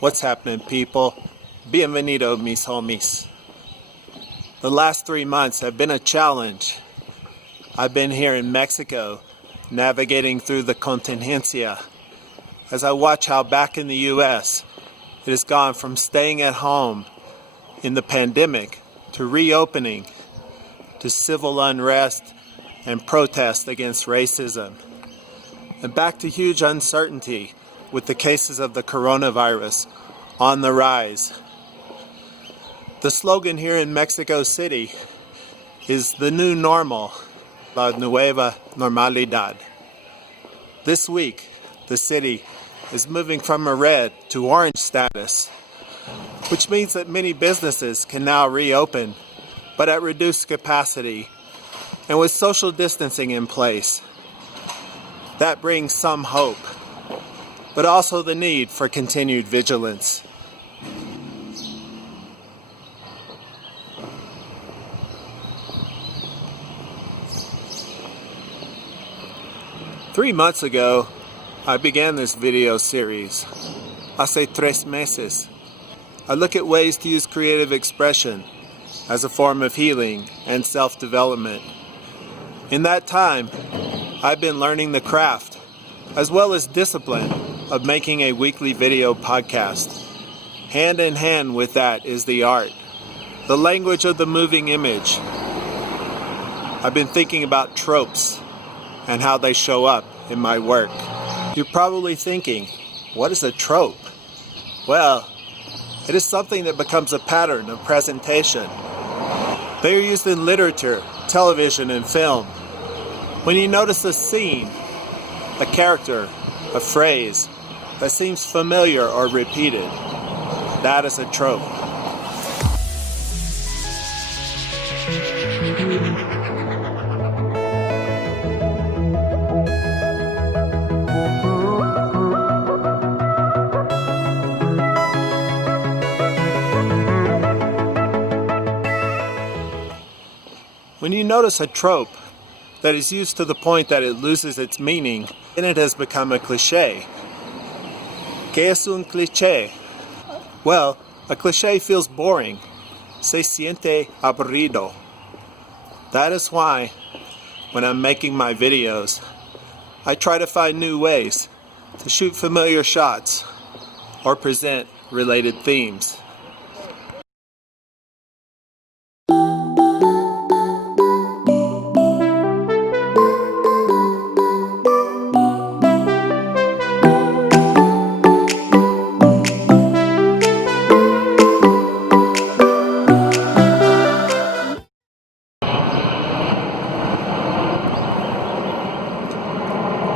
What's happening, people? Bienvenido, mis homies. The last 3 months have been a challenge. I've been here in Mexico, navigating through the contingencia, as I watch how back in the U.S., it has gone from staying at home in the pandemic to reopening to civil unrest and protest against racism, and back to huge uncertainty with the cases of the coronavirus on the rise. The slogan here in Mexico City is the new normal, la nueva normalidad. This week, the city is moving from a red to orange status, which means that many businesses can now reopen, but at reduced capacity and with social distancing in place. That brings some hope, but also the need for continued vigilance. Three months ago, I began this video series. Hace 3 meses. I look at ways to use creative expression as a form of healing and self-development. In that time, I've been learning the craft, as well as discipline, of making a weekly video podcast. Hand in hand with that is the art, the language of the moving image. I've been thinking about tropes and how they show up in my work. You're probably thinking, what is a trope? Well, it is something that becomes a pattern of presentation. They are used in literature, television, and film. When you notice a scene, a character, a phrase that seems familiar or repeated, that is a trope. When you notice a trope that is used to the point that it loses its meaning, then it has become a cliché. ¿Qué es un cliché? Well, a cliché feels boring. Se siente aburrido. That is why, when I'm making my videos, I try to find new ways to shoot familiar shots or present related themes.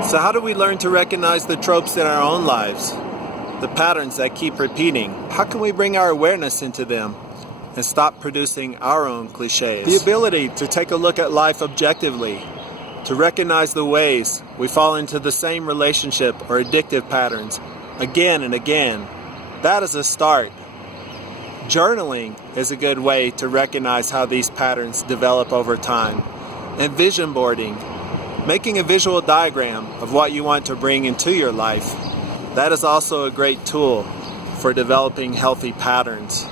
So how do we learn to recognize the tropes in our own lives? The patterns that keep repeating? How can we bring our awareness into them and stop producing our own cliches? The ability to take a look at life objectively, to recognize the ways we fall into the same relationship or addictive patterns again and again, that is a start. Journaling is a good way to recognize how these patterns develop over time. And vision boarding, making a visual diagram of what you want to bring into your life, that is also a great tool for developing healthy patterns.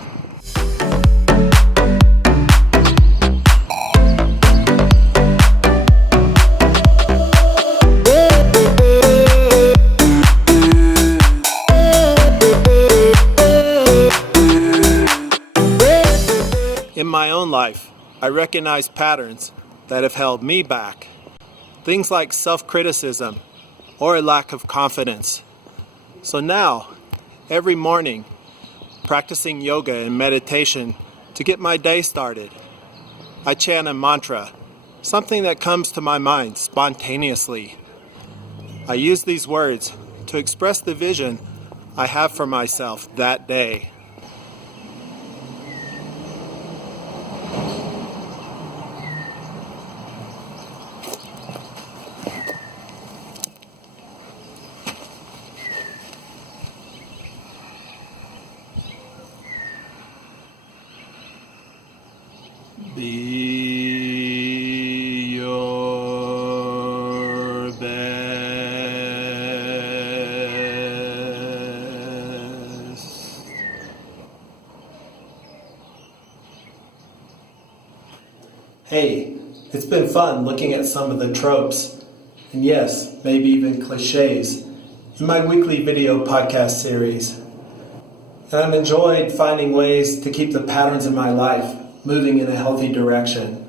In my own life, I recognize patterns that have held me back. Things like self-criticism or a lack of confidence. So now, every morning, practicing yoga and meditation to get my day started. I chant a mantra, something that comes to my mind spontaneously. I use these words to express the vision I have for myself that day. Be your best. Hey, it's been fun looking at some of the tropes, and yes, maybe even cliches, in my weekly video podcast series. And I've enjoyed finding ways to keep the patterns in my life moving in a healthy direction.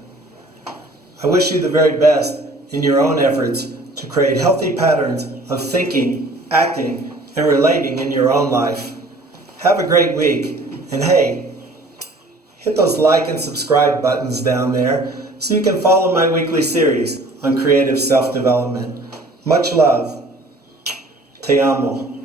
I wish you the very best in your own efforts to create healthy patterns of thinking, acting, and relating in your own life. Have a great week, and hey, hit those like and subscribe buttons down there so you can follow my weekly series on creative self-development. Much love. Te amo.